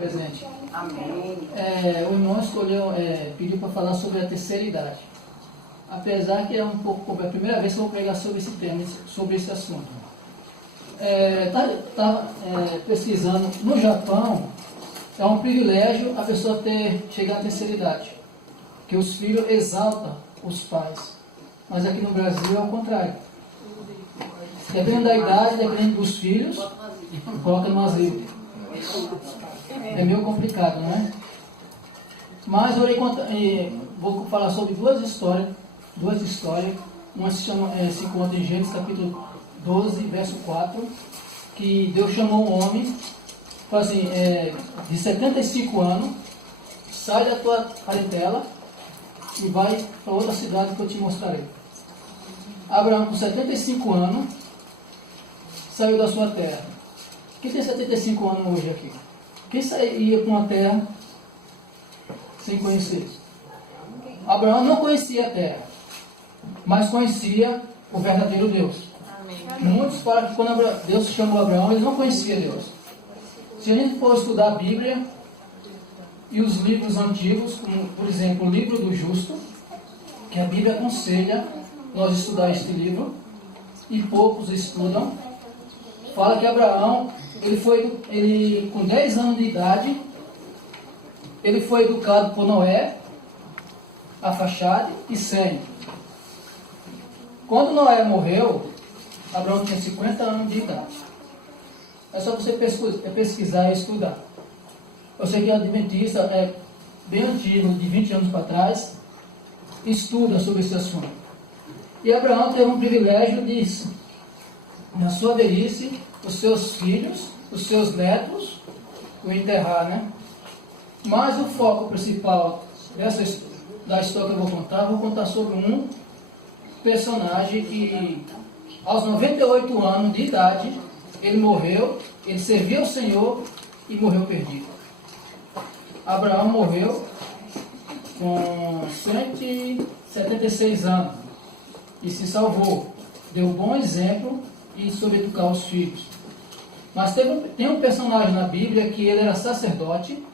presente. Amém. O irmão pediu para falar sobre a terceira idade. Apesar que é um pouco a primeira vez que eu vou pregar sobre esse tema, sobre esse assunto. Pesquisando, no Japão, é um privilégio a pessoa chegar à terceira idade, que os filhos exaltam os pais. Mas aqui no Brasil é o contrário. Dependendo da idade, dependendo dos filhos, coloca no asilo. É meio complicado, não é? Mas vou falar sobre duas histórias. Uma se encontra em Gênesis capítulo 12, verso 4, que Deus chamou um homem, falou assim, de 75 anos, sai da tua parentela e vai para outra cidade que eu te mostrarei. Abraão, com 75 anos, saiu da sua terra. Quem tem 75 anos hoje aqui? Quem ia para uma terra sem conhecer? Abraão não conhecia a terra, mas conhecia o verdadeiro Deus. Amém. Muitos falam que quando Deus chamou Abraão, ele não conhecia Deus. Se a gente for estudar a Bíblia e os livros antigos, como por exemplo o livro do Justo, que a Bíblia aconselha nós estudar este livro, e poucos estudam, fala que Abraão, ele com 10 anos de idade, ele foi educado por Noé, Arfaxade e Sem. Quando Noé morreu, Abraão tinha 50 anos de idade. É só você pesquisar e estudar. Eu sei que o adventista é bem antigo, de 20 anos para trás, estuda sobre esse assunto. E Abraão teve um privilégio disso. Na sua velhice, os seus filhos, os seus netos, o enterrar, né? Mas o foco principal da história que eu vou contar sobre um personagem que, aos 98 anos de idade, ele morreu, ele serviu ao Senhor e morreu perdido. Abraão morreu com 176 anos e se salvou. Deu um bom exemplo e soube educar os filhos. Mas tem um personagem na Bíblia que ele era sacerdote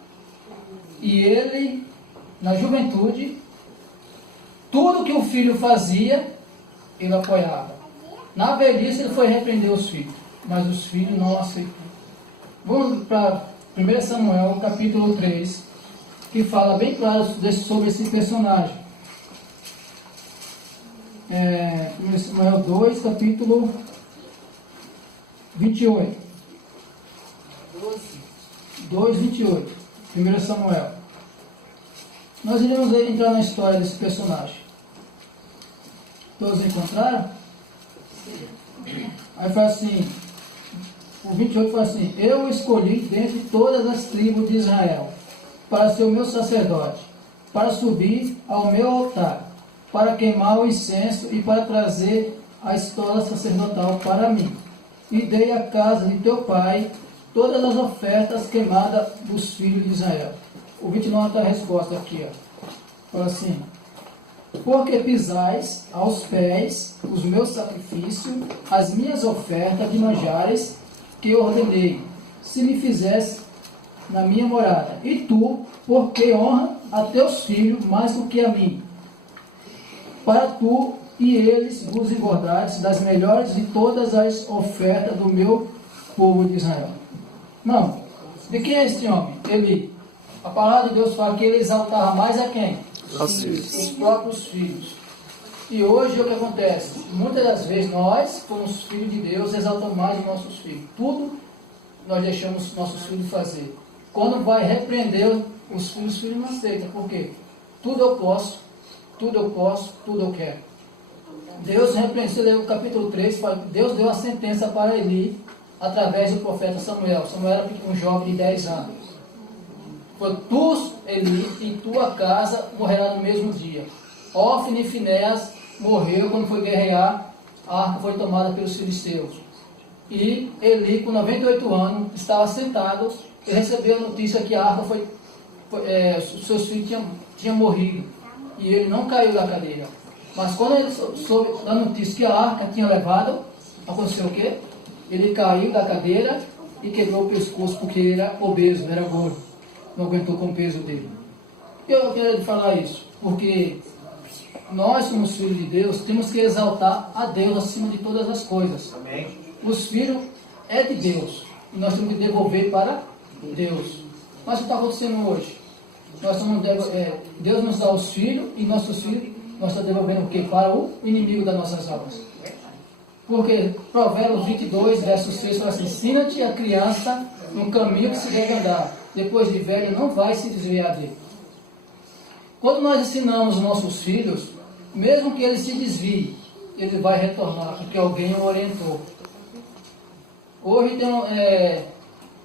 e ele, na juventude, tudo que o filho fazia, ele apoiava. Na velhice ele foi repreender os filhos, mas os filhos não aceitaram. Vamos para 1 Samuel, capítulo 3, que fala bem claro sobre esse personagem. 1 Samuel 2, capítulo 28. 2, 28. 1 Samuel. Nós iremos entrar na história desse personagem. Todos encontraram? Aí fala assim, o 28 fala assim: eu o escolhi dentre todas as tribos de Israel, para ser o meu sacerdote, para subir ao meu altar, para queimar o incenso e para trazer a estola sacerdotal para mim. E dei à casa de teu pai todas as ofertas queimadas dos filhos de Israel. O 29 está a resposta aqui, ó. Fala assim: porque pisais aos pés os meus sacrifícios, as minhas ofertas de manjares que eu ordenei, se me fizesse na minha morada. E tu, porque honra a teus filhos mais do que a mim, para tu e eles vos engordares das melhores de todas as ofertas do meu povo de Israel. Não, de quem é este homem? Eli. A palavra de Deus fala que ele exaltava mais a quem? Os próprios filhos. E hoje o que acontece? Muitas das vezes nós, como os filhos de Deus, exaltamos mais os nossos filhos. Tudo nós deixamos nossos filhos fazer. Quando vai repreender os filhos não aceitam. Por quê? Tudo eu posso, tudo eu quero. Deus repreendeu, o capítulo 3, Deus deu a sentença para Eli através do profeta Samuel. Samuel era um jovem de 10 anos. Foi tu, Eli, e tua casa morrerá no mesmo dia. Ofni e Finéas morreu quando foi guerrear, a arca foi tomada pelos filisteus. E Eli, com 98 anos, estava sentado e recebeu a notícia que a arca seus filhos tinham morrido. E ele não caiu da cadeira. Mas quando ele soube da notícia que a arca tinha levado, aconteceu o quê? Ele caiu da cadeira e quebrou o pescoço porque ele era obeso, era gordo. não aguentou com o peso dele. Eu quero falar isso, porque nós, somos filhos de Deus, temos que exaltar a Deus acima de todas as coisas. Amém. Os filhos é de Deus, e nós temos que devolver para Deus. Mas o que está acontecendo hoje? Deus nos dá os filhos, e nossos filhos, nós estamos devolvendo o quê? Para o inimigo das nossas almas. Porque Provérbios 22, verso 6, fala assim: ensina-te a criança no caminho que se deve andar, depois de velho não vai se desviar dele. Quando nós ensinamos nossos filhos, mesmo que ele se desvie, ele vai retornar, porque alguém o orientou. Hoje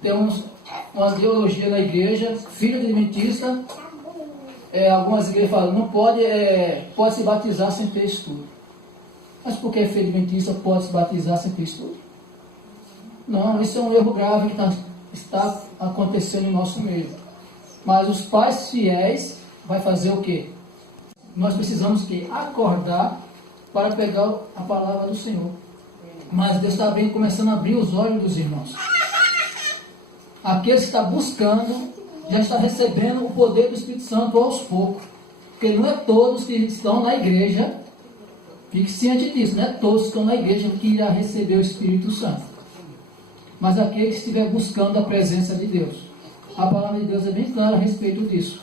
temos uma ideologia na igreja, filho de adventista, algumas igrejas falam, não pode se batizar sem ter estudo. Mas por que filho de adventista pode se batizar sem ter estudo? Não, isso é um erro grave que está acontecendo em nosso meio. Mas os pais fiéis vai fazer o quê? Nós precisamos acordar para pegar a palavra do Senhor. Mas Deus está bem começando a abrir os olhos dos irmãos. Aqueles que estão buscando, já está recebendo o poder do Espírito Santo aos poucos. Porque não é todos que estão na igreja, fique ciente disso, não é todos que estão na igreja que irá receber o Espírito Santo. Mas aqueles que estiver buscando a presença de Deus. A palavra de Deus é bem clara a respeito disso.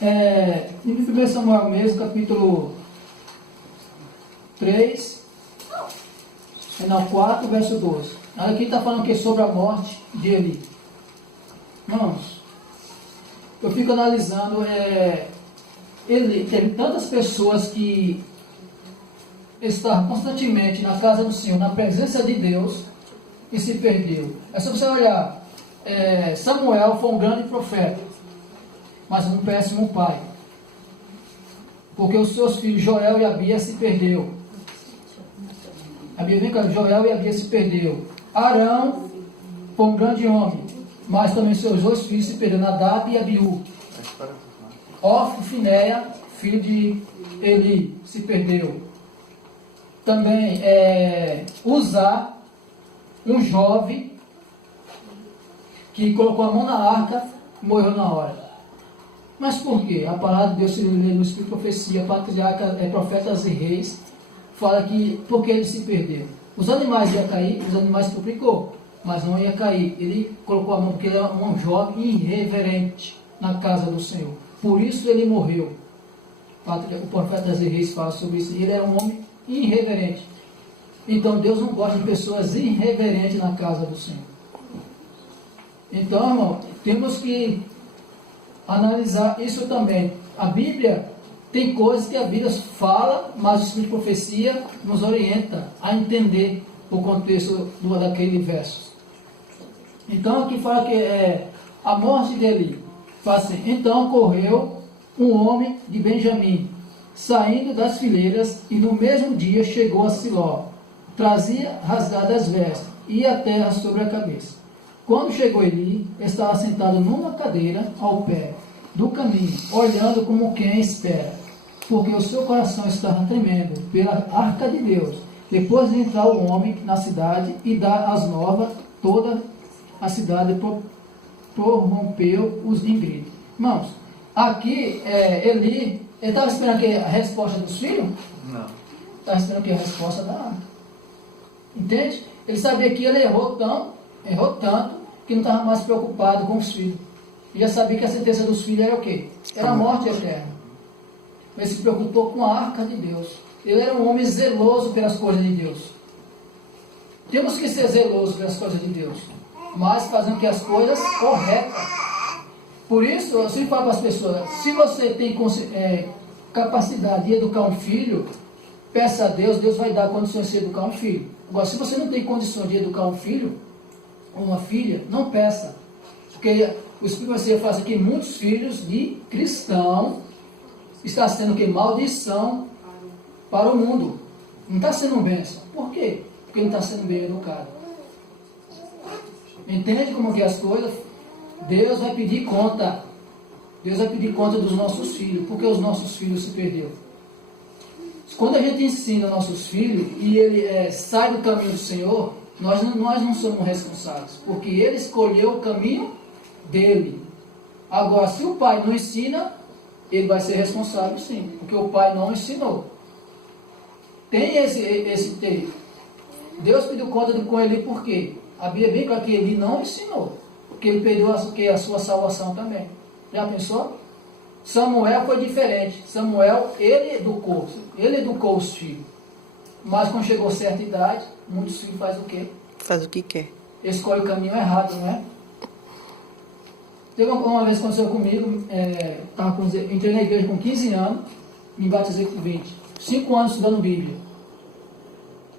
Em 1 Samuel mesmo, capítulo 3, 4, verso 12. Aqui está falando que sobre a morte de Eli. Irmãos, eu fico analisando, teve tantas pessoas que estavam constantemente na casa do Senhor, na presença de Deus, e se perdeu. É só você olhar, Samuel foi um grande profeta, mas um péssimo pai, porque os seus filhos Joel e Abias se perdeu. A Bíblia diz que Joel e Abias se perdeu. Arão foi um grande homem, mas também seus dois filhos se perderam, Nadab e Abiú. Ofni e Finéia, filho de Eli, se perdeu. Também Uzá, um jovem que colocou a mão na arca, morreu na hora. Mas por quê? A palavra de Deus se lê no Espírito de Profecia, patriarca, profetas e reis, fala que porque ele se perdeu. Os animais iam cair, os animais complicou, mas não ia cair. Ele colocou a mão porque ele era um jovem irreverente na casa do Senhor. Por isso ele morreu. O profeta e reis fala sobre isso. Ele era um homem irreverente. Então Deus não gosta de pessoas irreverentes na casa do Senhor. Então, irmão, temos que analisar isso também. A Bíblia tem coisas que a Bíblia fala, mas o Espírito de Profecia nos orienta a entender o contexto daquele verso. Então aqui fala que a morte dele. Fala assim: então correu um homem de Benjamim, saindo das fileiras, e no mesmo dia chegou a Siló. Trazia rasgadas as vestes e a terra sobre a cabeça. Quando chegou Eli, estava sentado numa cadeira ao pé do caminho, olhando como quem espera, porque o seu coração estava tremendo pela arca de Deus. Depois de entrar o homem na cidade e dar as novas, toda a cidade prorrompeu os em grito. Irmãos, aqui Eli estava esperando a resposta dos filhos? Não. Estava esperando a resposta da arca. Entende? Ele sabia que ele errou tanto, que não estava mais preocupado com os filhos. Ele já sabia que a sentença dos filhos era o quê? Era a morte eterna. Mas se preocupou com a arca de Deus. Ele era um homem zeloso pelas coisas de Deus. Temos que ser zelosos pelas coisas de Deus, mas fazendo que as coisas corretas. Por isso, eu sempre falo para as pessoas: se você tem capacidade de educar um filho, peça a Deus, Deus vai dar condições de educar um filho. Agora, se você não tem condições de educar um filho ou uma filha, não peça. Porque o Espírito vai fazer que muitos filhos de cristão está sendo que maldição para o mundo. Não está sendo bênção. Por quê? Porque não está sendo bem educado. Entende como que as coisas? Deus vai pedir conta. Deus vai pedir conta dos nossos filhos. Porque os nossos filhos se perderam. Quando a gente ensina nossos filhos e ele sai do caminho do Senhor, nós não somos responsáveis. Porque ele escolheu o caminho dele. Agora, se o pai não ensina, ele vai ser responsável sim, porque o pai não ensinou. Tem esse texto. Deus pediu conta com ele por quê? A Bíblia é bem clara que ele não ensinou, porque ele perdeu a sua salvação também. Já pensou? Samuel foi diferente. Samuel, ele educou os filhos. Mas quando chegou a certa idade, muitos filhos fazem o quê? Faz o que quer. Escolhe o caminho errado, não é? Teve uma vez que aconteceu comigo, entrei na igreja com 15 anos, me batizei com 20. 5 anos estudando Bíblia.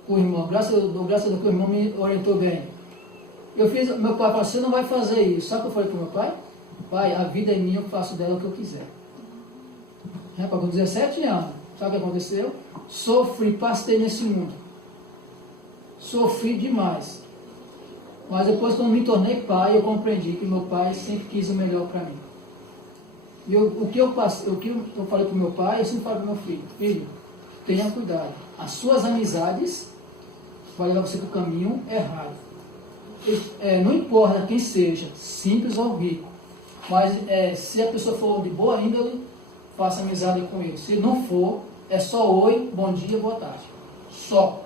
O irmão, graças a Deus que o irmão me orientou bem. Meu pai falou, você não vai fazer isso. Sabe o que eu falei para o meu pai? Pai, a vida é minha, eu faço dela o que eu quiser. Com 17 anos, sabe o que aconteceu? Sofri, pastei nesse mundo. Sofri demais. Mas depois, quando me tornei pai, eu compreendi que meu pai sempre quis o melhor para mim. E o que eu falei para o meu pai, eu sempre falo para o meu filho: filho, tenha cuidado. As suas amizades vão levar você para o caminho errado. Não importa quem seja, simples ou rico, mas se a pessoa for de boa índole, faça amizade com ele. Se não for, é só oi, bom dia, boa tarde. Só.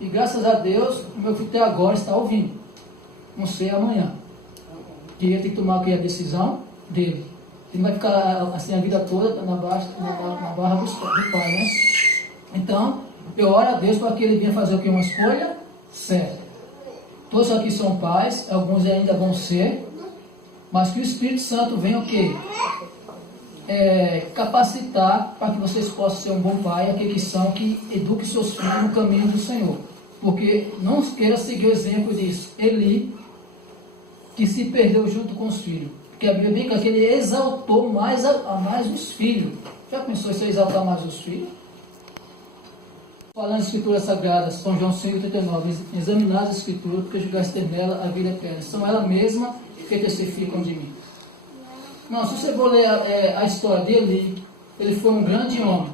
E graças a Deus, o meu filho até agora está ouvindo. Não sei amanhã. Que ele tem que tomar a decisão dele. Ele vai ficar assim a vida toda na barra do pai, né? Então, eu oro a Deus para que ele venha fazer o que? Uma escolha certa. Todos aqui são pais, alguns ainda vão ser, mas que o Espírito Santo venha o quê? Capacitar para que vocês possam ser um bom pai, aqueles que são, que eduquem seus filhos no caminho do Senhor. Porque não queira seguir o exemplo disso. Eli, que se perdeu junto com os filhos. Porque a Bíblia diz que ele exaltou mais os filhos. Já pensou em você exaltar mais os filhos? Falando de Escrituras Sagradas, São João 5,39, examinar as Escrituras, porque julgaste nela a vida eterna. São ela mesma que testificam de mim. Não, se você for ler a história dele, ele foi um grande homem,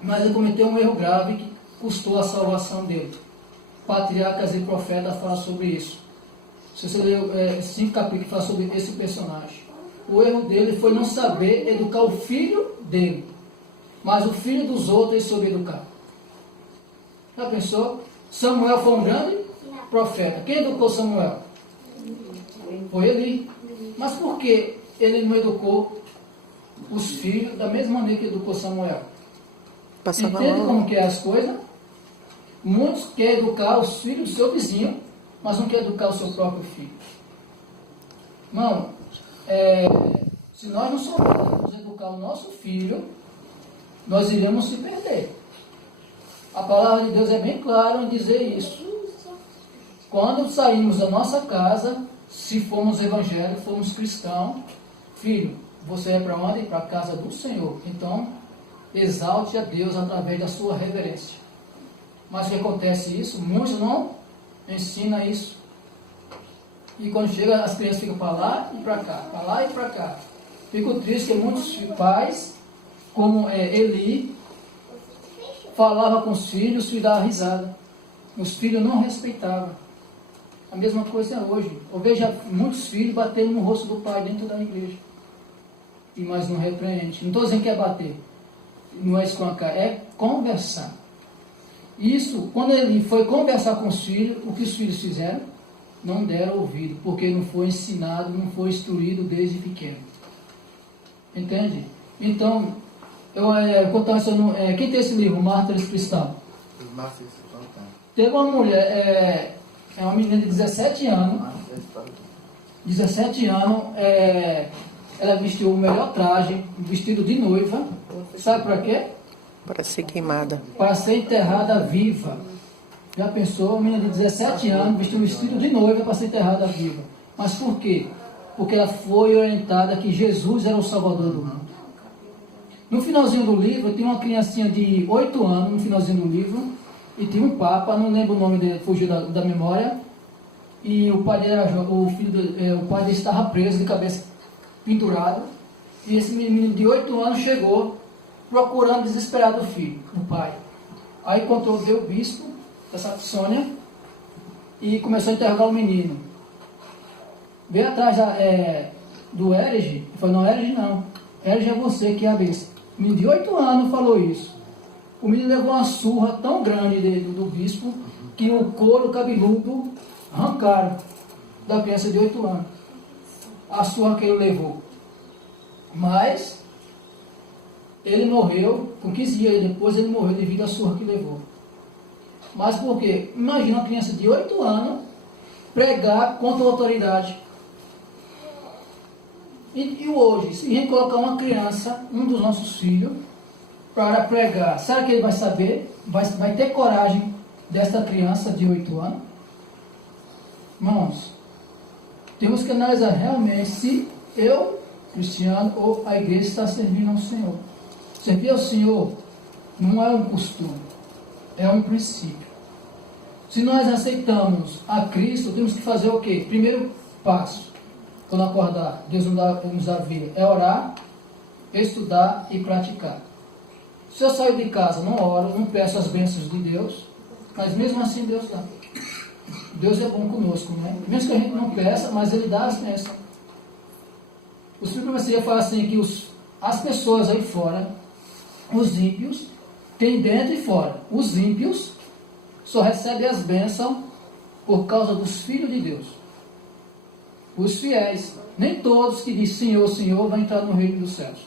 mas ele cometeu um erro grave que custou a salvação dele. Patriarcas e profetas falam sobre isso. Se você ler 5 capítulos que falam sobre esse personagem, o erro dele foi não saber educar o filho dele, mas o filho dos outros ele soube educar. Já pensou? Samuel foi um grande profeta. Quem educou Samuel? Foi Eli. Mas por que ele não educou os filhos da mesma maneira que educou Samuel? Entende como que é as coisas? Muitos querem educar os filhos do seu vizinho, mas não querem educar o seu próprio filho. Irmão, se nós não soubermos educar o nosso filho, nós iremos se perder. A palavra de Deus é bem clara em dizer isso. Quando saímos da nossa casa, se formos evangélicos, formos cristãos, filho, você é para onde? Para a casa do Senhor. Então, exalte a Deus através da sua reverência. Mas o que acontece isso? Muitos não ensinam isso. E quando chega, as crianças ficam para lá e para cá, para lá e para cá. Fico triste que muitos pais, como Eli, falava com os filhos davam risada. Os filhos não respeitavam. A mesma coisa é hoje. Eu vejo muitos filhos batendo no rosto do pai dentro da igreja. Mas não repreende. Não estou dizendo que é bater. Não é espancar, é conversar. Isso, quando ele foi conversar com os filhos, o que os filhos fizeram? Não deram ouvido, porque não foi ensinado, não foi instruído desde pequeno. Entende? Então, eu vou contar isso. Quem tem esse livro, Mártires Cristãos? Teve uma mulher, uma menina de 17 anos. 17 anos, ela vestiu o melhor traje, um vestido de noiva. Sabe para quê? Para ser queimada. Para ser enterrada viva. Já pensou? Uma menina de 17 anos vestiu um vestido de noiva para ser enterrada viva. Mas por quê? Porque ela foi orientada que Jesus era o Salvador do mundo. No finalzinho do livro, tem uma criancinha de 8 anos, no finalzinho do livro, e tem um papa, não lembro o nome dele, fugiu da memória, e o pai dele, o pai dele estava preso, de cabeça pendurado, e esse menino de 8 anos chegou, procurando desesperado o filho, o pai. Aí encontrou o bispo da Saxônia, e começou a interrogar o menino. veio atrás do Erige, falou, não, Erige não, Erige é você que é a besta. O menino de 8 anos falou isso. O menino levou uma surra tão grande do bispo, que o couro cabeludo arrancaram da criança de 8 anos. A surra que ele levou. Mas, ele morreu, com 15 dias depois ele morreu devido à surra que levou. Mas por quê? Imagina uma criança de 8 anos pregar contra a autoridade. E hoje, se a gente colocar uma criança, um dos nossos filhos, para pregar, será que ele vai saber? Vai ter coragem desta criança de 8 anos? Irmãos, temos que analisar realmente se eu, cristiano, ou a igreja está servindo ao Senhor. Servir ao Senhor não é um costume, é um princípio. Se nós aceitamos a Cristo, temos que fazer o quê? Primeiro passo, quando acordar, Deus nos dá vida, é orar, estudar e praticar. Se eu saio de casa, não oro, não peço as bênçãos de Deus, mas mesmo assim Deus dá. Deus é bom conosco, né? Mesmo que a gente não peça, mas Ele dá as bênçãos. O Espírito Messias fala assim que as pessoas aí fora, os ímpios, tem dentro e fora. Os ímpios só recebem as bênçãos por causa dos filhos de Deus. Os fiéis, nem todos que dizem Senhor, Senhor, vão entrar no reino dos céus.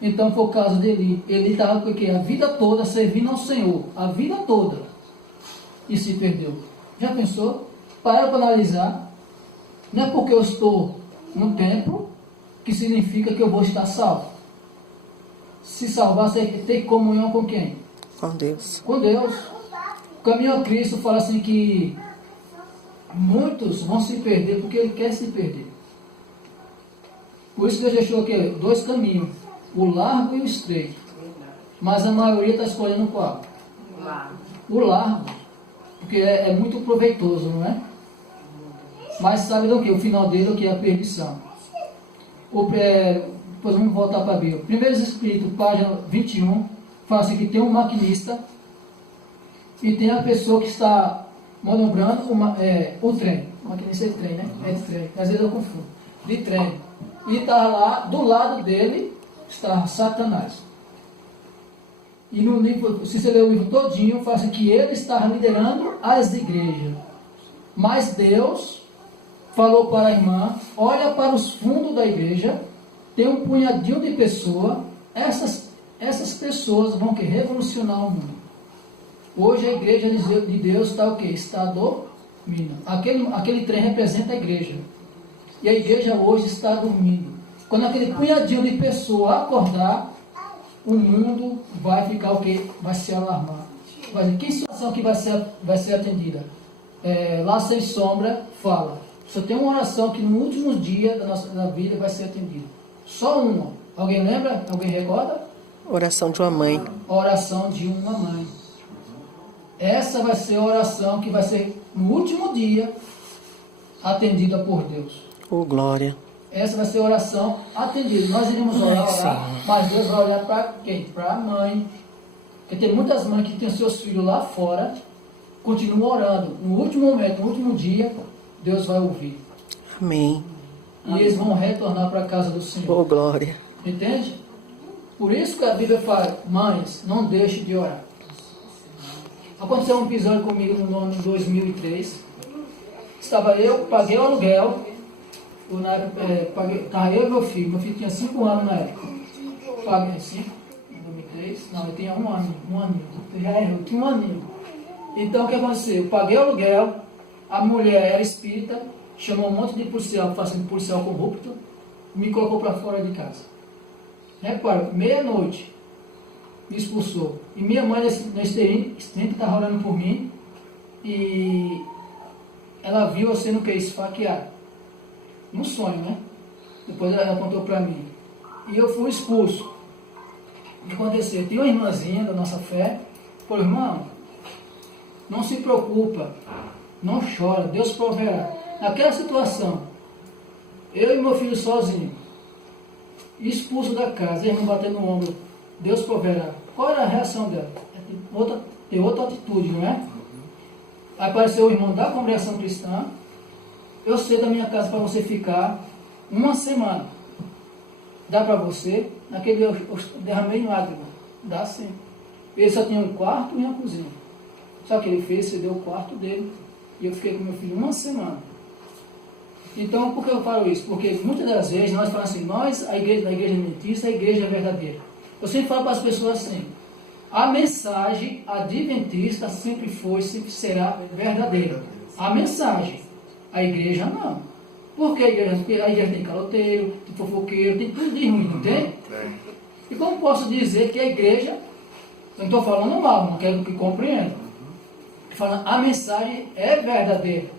Então, por causa dele, ele estava com a vida toda servindo ao Senhor, a vida toda, e se perdeu. Já pensou? Para analisar, não é porque eu estou no templo que significa que eu vou estar salvo. Se salvar, você tem que ter comunhão com quem? Com Deus. Com Deus. O caminho a Cristo fala assim que muitos vão se perder porque Ele quer se perder. Por isso Deus deixou aqui 2 caminhos, o largo e o estreito. Mas a maioria está escolhendo qual? O largo. Porque é muito proveitoso, não é? Mas sabe do que? O final dele é o que? A perdição. Depois vamos voltar para a Bíblia. Primeiros Espíritos, página 21, fala assim que tem um maquinista e tem a pessoa que está manobrando o trem. O maquinista é de trem, né? É de trem. Às vezes eu confundo. De trem. E está lá, do lado dele, está Satanás. E no livro, se você ler o livro todinho, fala assim que ele está liderando as igrejas. Mas Deus falou para a irmã, olha para os fundos da igreja, tem um punhadinho de pessoas, essas pessoas vão revolucionar o mundo. Hoje a igreja de Deus está o quê? Está dormindo. Aquele trem representa a igreja. E a igreja hoje está dormindo. Quando aquele punhadinho de pessoas acordar, o mundo vai ficar o quê? Vai se alarmar. Que situação que vai ser atendida? Lá sem sombra fala. Só tem uma oração que no último dia da vida vai ser atendida. Só uma. Alguém lembra? Alguém recorda? Oração de uma mãe. Oração de uma mãe. Essa vai ser a oração que vai ser no último dia atendida por Deus. Oh, glória. Essa vai ser a oração atendida. Nós iremos orar, mas Deus vai olhar para quem? Para a mãe. Porque tem muitas mães que têm seus filhos lá fora, continuam orando. No último momento, no último dia, Deus vai ouvir. Amém. E eles vão retornar para a casa do Senhor. Oh, glória. Entende? Por isso que a Bíblia fala, mães, não deixe de orar. Aconteceu um episódio comigo no ano de 2003. Estava eu, paguei o aluguel. Estava eu e meu filho tinha 5 anos na época. Paguei 5, em 2003. Não, eu tinha um ano. Eu tinha um aninho. Então o que aconteceu? Eu paguei o aluguel, a mulher era espírita, chamou um monte de policial, fazendo policial corrupto, e me colocou para fora de casa. Repara, meia-noite, me expulsou. E minha mãe, nesse tempo, estava orando por mim, e ela viu eu sendo que esfaqueado. Num sonho, né? Depois ela contou para mim. E eu fui expulso. O que aconteceu? Tinha uma irmãzinha da nossa fé, falou, irmão, não se preocupa, não chora, Deus proverá. Naquela situação, eu e meu filho sozinho, expulso da casa, a irmã batendo no ombro, Deus proverá. Qual era a reação dela? Tem outra atitude, não é? Apareceu o irmão da congregação cristã, eu sei da minha casa para você ficar uma semana. Dá para você? Naquele eu derramei lágrima. Dá sim. Ele só tinha um quarto e uma cozinha. Só que ele fez, cedeu o quarto dele. E eu fiquei com meu filho uma semana. Então, por que eu falo isso? Porque muitas das vezes nós falamos assim, nós, a igreja adventista, a igreja verdadeira. Eu sempre falo para as pessoas assim, a mensagem adventista sempre foi, sempre será verdadeira. A mensagem, a igreja não. Porque a igreja tem caloteiro, tem fofoqueiro, tem tudo de ruim, não tem? E como posso dizer que a igreja, eu não estou falando mal, não quero que compreenda. Falando, a mensagem é verdadeira.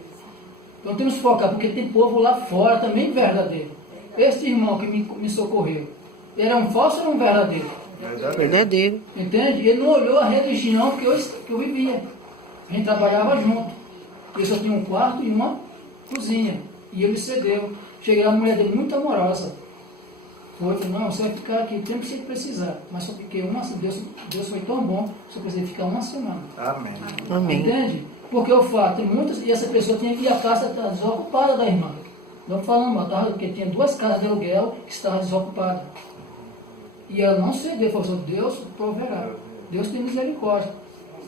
Então temos que focar, porque tem povo lá fora também verdadeiro. Este irmão que me socorreu, ele era um falso ou era um verdadeiro? Verdadeiro. Entende? Ele não olhou a religião que eu vivia. A gente trabalhava junto. Eu só tinha um quarto e uma cozinha. E ele cedeu. Cheguei lá, a mulher dele muito amorosa. Falei, não, você vai ficar aqui o tempo que você precisar. Mas só fiquei Deus foi tão bom, só precisei ficar uma semana. Amém. Amém. Entende? Porque eu falo, tem muitas, e essa pessoa tinha que ir, a casa desocupada da irmã. Não falando mal, porque tinha 2 casas de aluguel que estavam desocupadas. E ela não cedeu, falou assim, Deus proverá. Deus tem misericórdia.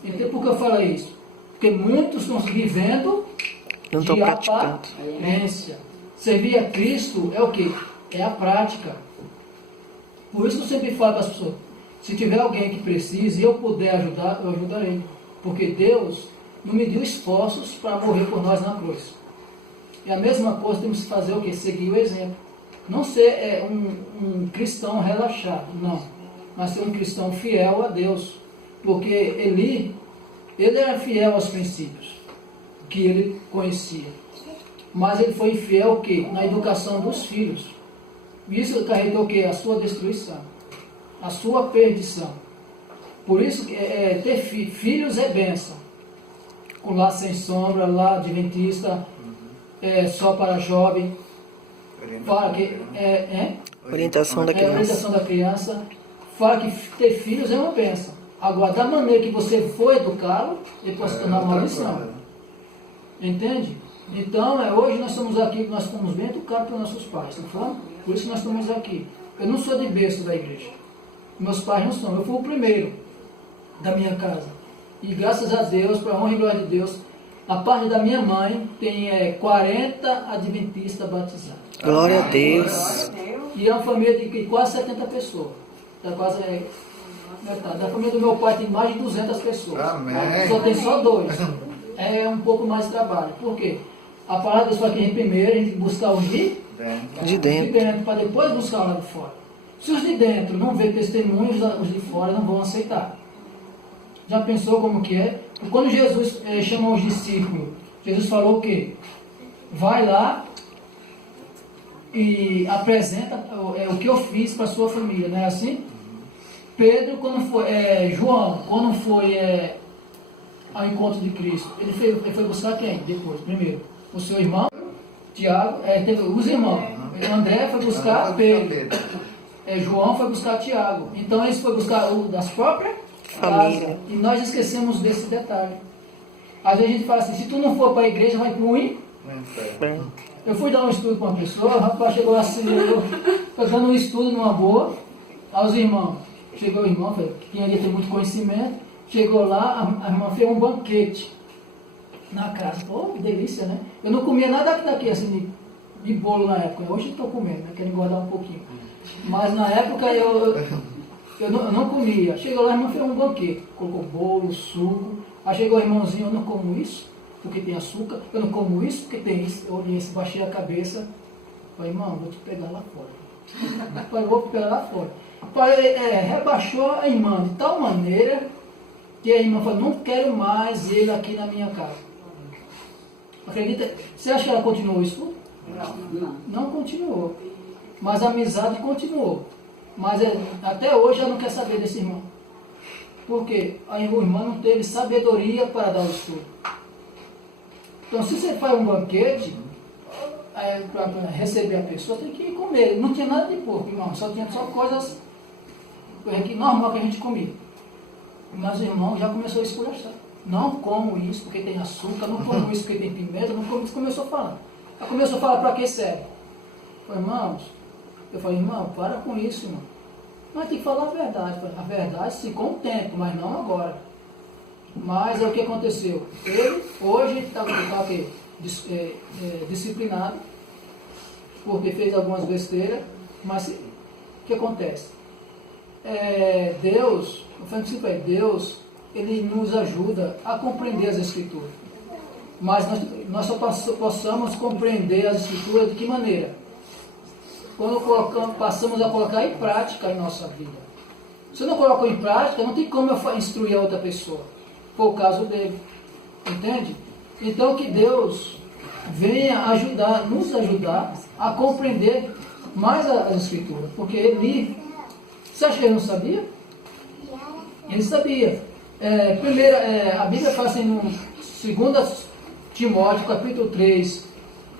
Então, por que eu falo isso? Porque muitos estão vivendo Não estou de praticando. aparência. Servir a Cristo é o quê? É a prática. Por isso que eu sempre falo para as pessoas, se tiver alguém que precise e eu puder ajudar, eu ajudarei. Porque Deus não mediu esforços para morrer por nós na cruz. E a mesma coisa temos que fazer o quê? Seguir o exemplo. Não ser um cristão relaxado, não. Mas ser um cristão fiel a Deus. Porque ele era fiel aos princípios que ele conhecia. Mas ele foi infiel o quê? Na educação dos filhos. Isso acarretou o quê? A sua destruição. A sua perdição. Por isso, ter filhos é bênção. Com lar sem sombra, lar adventista, só para jovem. Fala que Orientação da criança. orientação da criança. Fala que ter filhos é uma bênção. Agora, da maneira que você for educá-lo, ele pode se tornar maldição. Entende? Então, hoje nós estamos aqui, nós estamos bem educados pelos nossos pais, tá falando? Por isso que nós estamos aqui. Eu não sou de berço da igreja. Meus pais não são. Eu fui o primeiro da minha casa. E graças a Deus, para a honra e glória de Deus, a parte da minha mãe tem 40 adventistas batizados. Glória a Deus. E é uma família de quase 70 pessoas. Tá quase metade. Da família do meu pai tem mais de 200 pessoas. Amém. Só tem só 2. É um pouco mais de trabalho. Por quê? A palavra de Deus fala que a gente primeiro a gente buscar os De dentro. para depois buscar lá de fora. Se os de dentro não vê testemunhos, os de fora não vão aceitar. Já pensou como que é? Quando Jesus chamou os discípulos, Jesus falou o quê? Vai lá e apresenta o que eu fiz para a sua família, não é assim? Pedro, quando foi, João, quando foi ao encontro de Cristo, ele foi buscar quem? Depois, primeiro, o seu irmão, Tiago, teve os irmãos. André foi buscar Pedro. João foi buscar Tiago. Então eles foram buscar das próprias Família. e nós esquecemos desse detalhe. Às vezes a gente fala assim, se tu não for para a igreja, vai para o Inferno. Eu fui dar um estudo com uma pessoa, o rapaz chegou assim, eu dando um estudo numa boa, aos irmãos. Chegou o irmão, que tinha ter muito conhecimento, chegou lá, a irmã fez um banquete na casa. Pô, que delícia, né? Eu não comia nada daqui assim, de bolo na época. Hoje estou comendo, né? Quero engordar um pouquinho. Mas na época eu não comia. Chegou lá, a irmã fez um banquete. Colocou bolo, suco. Aí chegou o irmãozinho, eu não como isso, porque tem açúcar. Eu não como isso, porque tem isso. Eu olhei assim, baixei a cabeça. Falei, irmão, vou te pegar lá fora. Falei, vou te pegar lá fora. Falei, rebaixou a irmã de tal maneira que a irmã falou, não quero mais ele aqui na minha casa. Acredita? Você acha que ela continuou isso? Não continuou. Mas a amizade continuou. Mas até hoje ela não quer saber desse irmão. Por quê? A irmã não teve sabedoria para dar o estudo. Então, se você faz um banquete, para receber a pessoa, tem que ir comer. Não tinha nada de porco, irmão. Tinha só coisas normal que a gente comia. Mas o irmão já começou a esculachar. Não como isso porque tem açúcar, não como isso porque tem pimenta, não como isso, começou a falar. Aí começou a falar para que serve. Irmãos, eu falei, irmão, para com isso, irmão. Mas tem que falar a verdade. A verdade sim, com o tempo, mas não agora. Mas é o que aconteceu. Ele hoje está disciplinado, porque fez algumas besteiras, mas o que acontece? Deus, eu falei para Deus, Ele nos ajuda a compreender as Escrituras. Mas nós só possamos compreender as Escrituras de que maneira? Quando passamos a colocar em prática em nossa vida. Se eu não coloco em prática, não tem como eu instruir a outra pessoa. Foi o caso dele. Entende? Então que Deus venha nos ajudar a compreender mais as Escrituras. Porque ele, você acha que ele não sabia? Ele sabia. A Bíblia fala assim, no 2 Timóteo, capítulo 3,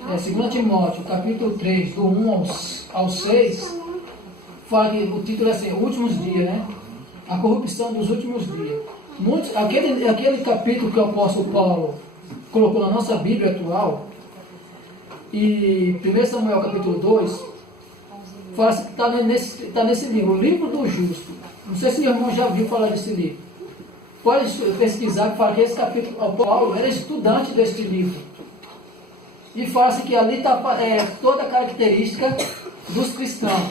2 Timóteo, capítulo 3, do 1 ao 6, fala que o título é assim, Últimos Dias, né? A corrupção dos últimos dias. Aquele capítulo que o apóstolo Paulo colocou na nossa Bíblia atual, e 1 Samuel capítulo 2, fala assim, que está nesse livro, o livro do justo. Não sei se o irmão já viu falar desse livro. Pode pesquisar, que fala que esse capítulo, o Paulo era estudante deste livro. E fala-se que ali está toda a característica dos cristãos.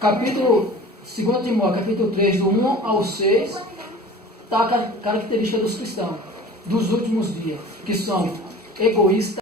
Capítulo 2 Timóteo, capítulo 3, do 1 ao 6, está a característica dos cristãos, dos últimos dias, que são egoístas,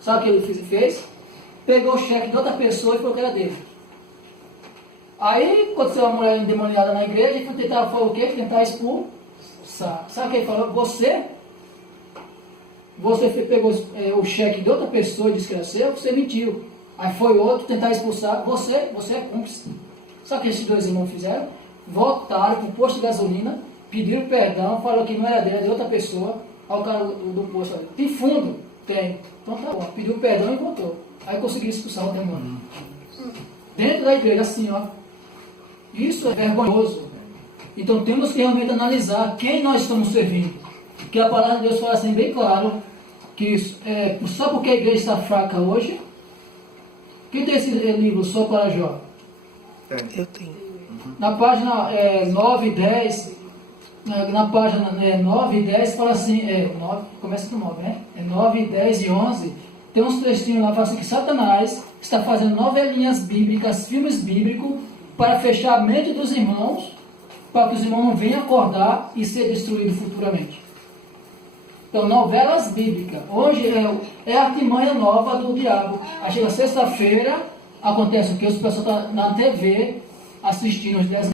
sabe o que ele fez? Pegou o cheque de outra pessoa e falou que era dele. Aí aconteceu uma mulher endemoniada na igreja e tentava falar o quê? Tentar expulsar. Sabe o que ele falou? Você pegou o cheque de outra pessoa e disse que era seu, você mentiu. Aí foi outro tentar expulsar, você é cúmplice. Sabe o que esses dois irmãos fizeram? Voltaram para o posto de gasolina, pediram perdão, falou que não era dele, era de outra pessoa. Aí o cara do posto falou, tem fundo? Tem. Então tá bom, pediu perdão e voltou. Aí conseguiu expulsar o demônio. Dentro da igreja, assim, ó. Isso é vergonhoso. Então temos que realmente analisar quem nós estamos servindo. Porque a palavra de Deus fala assim bem claro, que só porque a igreja está fraca hoje. Quem tem esse livro só para Jó? Eu tenho. Na página 9 e 10, na página 9 e 10 fala assim, 9, começa com 9, né? 9, 10 e 11, tem uns trechinhos lá, fala assim que Satanás está fazendo novelinhas bíblicas, filmes bíblicos, para fechar a mente dos irmãos, para que os irmãos não venham acordar e ser destruídos futuramente. Então, novelas bíblicas. Hoje é a artimanha nova do diabo. Aí chega sexta-feira, acontece o que? Os pessoas estão na TV assistindo os 10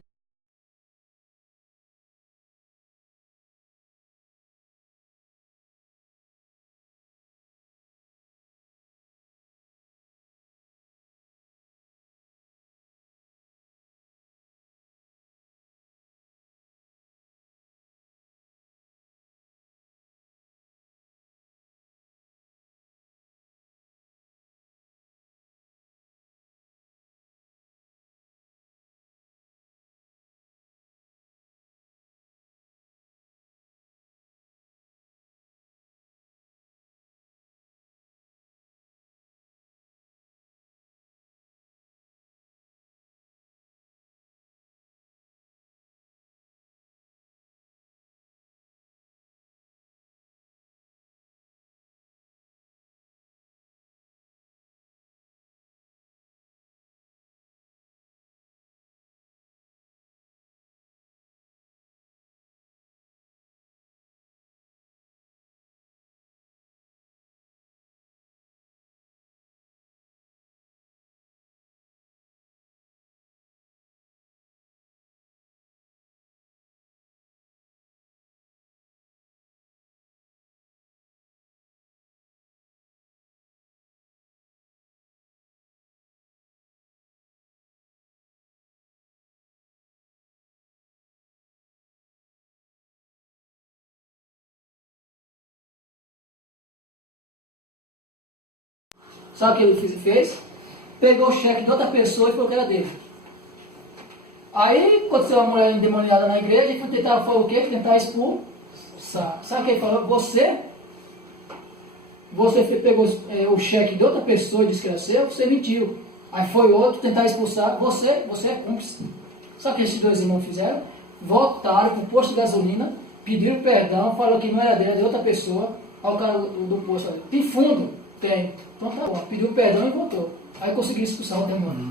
Sabe o que ele fez? Pegou o cheque de outra pessoa e falou que era dele. Aí aconteceu uma mulher endemoniada na igreja e tentava falar o quê? Tentar expulsar. Sabe o que ele falou? Você pegou o cheque de outra pessoa e disse que era seu, você mentiu. Aí foi outro tentar expulsar, você é cúmplice. Sabe o que esses dois irmãos fizeram? Voltaram para o posto de gasolina, pediram perdão, falaram que não era dele, era de outra pessoa. Aí o cara do posto falou, tem fundo? Tem. Então tá bom, pediu perdão e voltou. Aí conseguiu expulsar o demônio.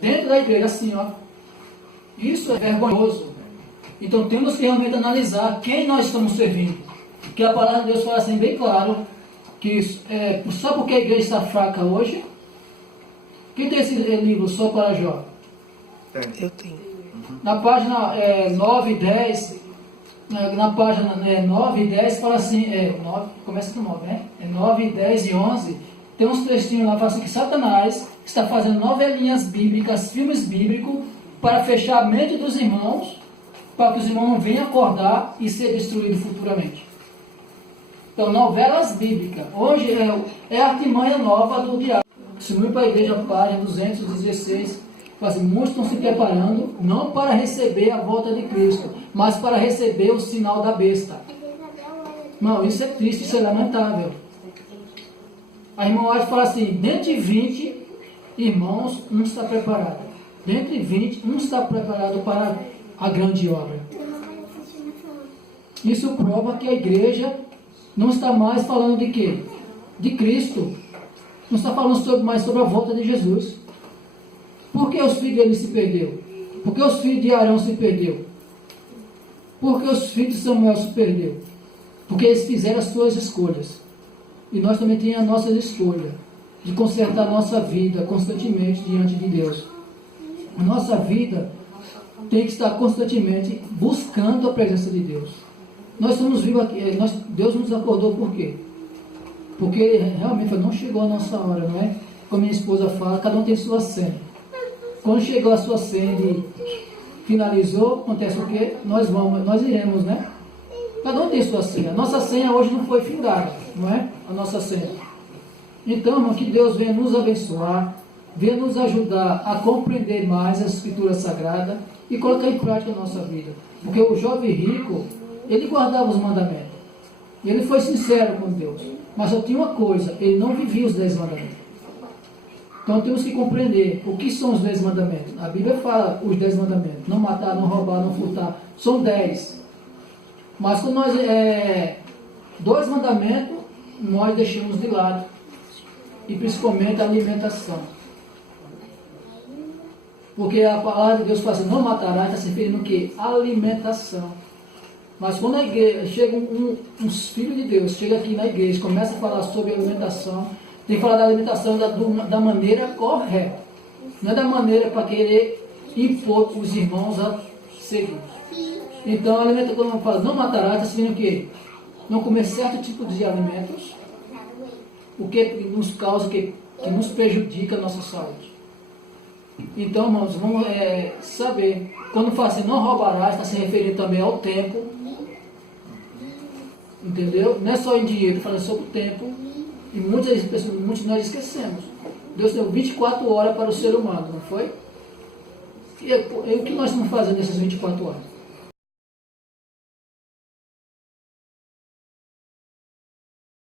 Dentro da igreja, assim, ó. Isso é vergonhoso. Então temos que realmente analisar quem nós estamos servindo. Porque a palavra de Deus fala assim bem claro, que só porque a igreja está fraca hoje. Quem tem esse livro Só para Jó? Eu tenho. Na página 9 e 10, na página 9 e 10 fala assim, 9, começa com 9, né? 9, 10 e 11, tem uns trechinhos lá, fala assim que Satanás está fazendo novelinhas bíblicas, filmes bíblicos, para fechar a mente dos irmãos, para que os irmãos não venham acordar e ser destruídos futuramente. Então, novelas bíblicas. Hoje é a artimanha nova do diabo. Subiu para a igreja, página 216, fala assim, muitos estão se preparando, não para receber a volta de Cristo, mas para receber o sinal da besta. Não, isso é triste, isso é lamentável. A irmã White fala assim, dentre 20 irmãos, um está preparado. Dentre 20, um está preparado para a grande obra. Isso prova que a igreja não está mais falando de quê? De Cristo. Não está falando mais sobre a volta de Jesus. Por que os filhos dele se perderam? Por que os filhos de Arão se perderam? Por que os filhos de Samuel se perderam? Porque eles fizeram as suas escolhas. E nós também temos as nossas escolhas de consertar a nossa vida constantemente diante de Deus. A nossa vida tem que estar constantemente buscando a presença de Deus. Nós estamos vivos aqui, Deus nos acordou por quê? Porque realmente não chegou a nossa hora, não é? Como minha esposa fala, cada um tem sua senha. Quando chegou a sua senha e finalizou, acontece o quê? Nós iremos, né? Cada um tem sua senha. A nossa senha hoje não foi findada, não é? A nossa senha. Então, irmão, que Deus venha nos abençoar, venha nos ajudar a compreender mais a Escritura Sagrada e colocar em prática a nossa vida. Porque o jovem rico, ele guardava os mandamentos. Ele foi sincero com Deus. Mas só tinha uma coisa, ele não vivia os 10 mandamentos. Então temos que compreender o que são os 10 mandamentos. A Bíblia fala os 10 mandamentos. Não matar, não roubar, não furtar. São 10. Mas quando nós... 2 mandamentos, nós deixamos de lado. E principalmente a alimentação. Porque a palavra de Deus fala assim, não matará, está se referindo o quê? Alimentação. Mas quando a igreja, chega uns filhos de Deus, chega aqui na igreja, começa a falar sobre alimentação, tem que falar da alimentação da maneira correta. Não é da maneira para querer impor os irmãos a seguir. Então, a alimentação, quando fala não matará, está se referindo o quê? Não comer certo tipo de alimentos, o que nos causa, que nos prejudica a nossa saúde. Então, irmãos, vamos saber, quando fala assim, não roubarás, está se referindo também ao tempo, entendeu? Não é só em dinheiro, está falando sobre o tempo, e muitas de nós esquecemos. Deus deu 24 horas para o ser humano, não foi? E o que nós estamos fazendo nessas 24 horas?